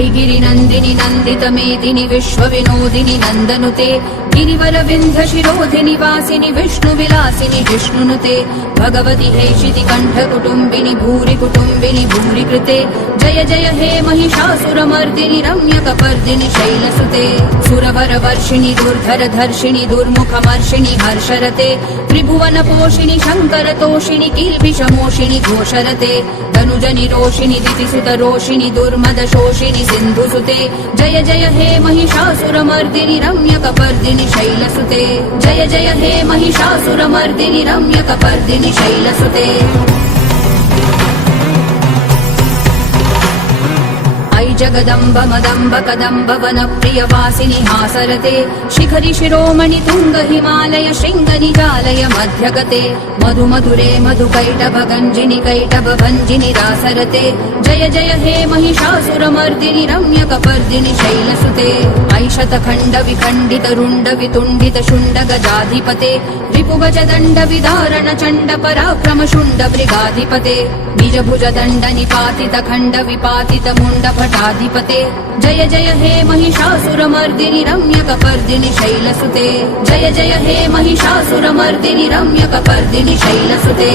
ऐगिरिनन्दिनि नन्दितमेदिनि विश्वविनोदिनि नन्दनुते गिरिवरविन्ध्यशिरोधिनि वासिनि विष्णुविलासिनि जिष्णुनुते भगवति हेशिति कण्ठकुटुम्बिनि भूरि कुटुम्बिनि भूरि कृते जय जय हे महिषासुरमर्दिनि रम्यकपर्दिनि शैलसुते सुरवरवर्षिणि दुर्धरधर्षिणि दुर्मुखमर्षिणि हर्षरते त्रिभुवनपोषिणि शङ्करतोषिणि किल्बिषमोषिणि घोषरते तनुजनि रोषिणि दितिसुतरोषिणि दुर्मदशोषिणि सिन्धुसुते जय जय हे महिषासुरमर्दिनि रम्यकपर्दिनि शैलसुते जय जय हे महिषासुरमर्दिनि रम्यकपर्दिनि शैलसुते जगदम्ब मदम्ब कदम्ब वनप्रियवासिनि हासरते शिखरि शिरोमणि तुंग हिमालय शृंग निजालय मध्यगते मधु मधुरे मधुकैटभ गञ्जिनि कैटभ भञ्जिनि रासरते जय जय हे महिषासुरमर्दिनि रम्यकपर्दिनि शैलसुते ऐशतखण्ड विखण्डित रुण्ड वितुण्डित शुण्ड गजाधिपते रिपुगज दण्ड विदारण चण्ड पराक्रम शुण्ड मृगाधिपते निजभुज दण्ड निपातित खण्ड विपातित मुण्ड भटाधिपते जय जय हे महिषासुरमर्दिनि रम्यकपर्दिनि शैलसुते जय जय हे महिषासुरमर्दिनि रम्यकपर्दिनि शैलसुते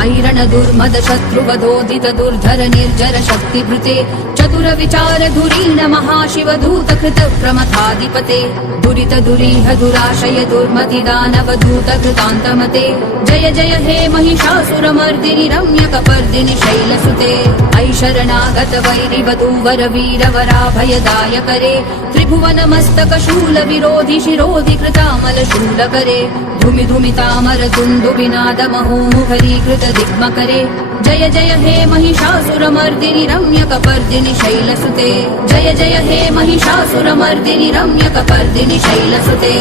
ऐरण दुर्मद शत्रुवधोदित दुर्धर निर्जर शक्तिभृते चतुर विचार धुरीण महाशिव दूत कृत प्रमथाधिपते दुरित दुरीह दुराशय दुर्मति दानव दूत कृतान्तमते जय जय हे महिषासुरमर्दिनि रम्यकपर्दिनि शैलसुते ऐशरणागत वैरिवधूवर वीरवराभयदायकरे त्रिभुवन मस्तक शूल विरोधि शिरोधि कृतामल शूलकरे धुमि धुमितामर तुन्दु विनाद महोमुखरीकृत दिग्मकरे जय जय हे महिषासुरमर्दिनि रम्यकपर्दिनि शैलसुते जय जय हे महिषासुरमर्दिनि रम्यकपर्दिनि शैलसुते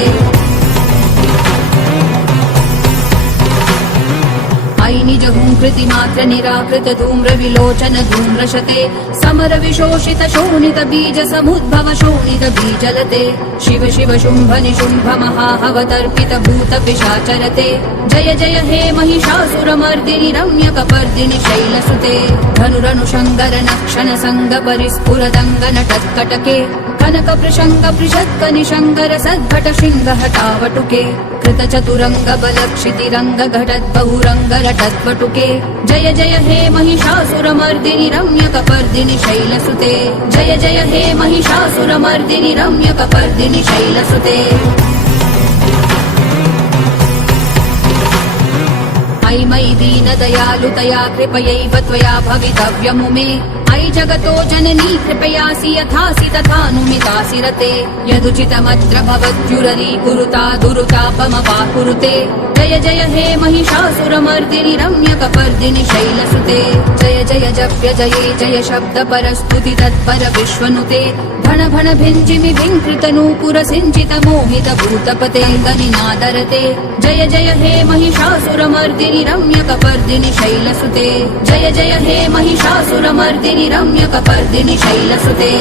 निज हुंकृति मात्र निराकृत धूम्र विलोचन धूम्रशते समर विशोषित शोणित बीज समुद्भव शोणित बीजलते शिव शिव शुंभ निशुंभ महाहवतर्पित भूत पिशाचरते जय जय हे महिषासुरमर्दिनि रम्यकपर्दिनि शैलसुते धनुरनुशङ्कर नक्षण संग परिस्फुरदङ्गन टत्कटके कनक प्रशंग पृषत्क निशङ्कर सद्भट शृंग हटावटुके कृत चतुरंग बल क्षितिरंग घटत बहुरंग रटत्वटुके जय जय हे महिषासुरमर्दिनि रम्यकपर्दिनि शैलसुते जय जय हे महिषासुरमर्दिनि रम्यकपर्दिनि शैलसुते ऐ मयि दीन दयालुतया कृपयैव त्वया भवितव्यमु मे ऐ जगतो जननी कृपयासि यथासि तथानुमितासि रते यदुचितमत्र भवत्युररी कुरुता दुरुतापमपाकुरुते जय जय हे महिषासुरमर्दिनि रम्यकपर्दिनि शैलसुते जय जय जप्य जये जय शब्द परस्तुति तत्पर विश्वनुते भण भण भिञ्जिमि भिङ्कृत नूपुर सिञ्चित मोहित भूतपते गनिनादरते जय जय हे महिषासुरमर्दिनि रम्यकपर्दिनि शैलसुते जय जय हे महिषासुरमर्दिनि रम्यकपर्दिनि शैलसुते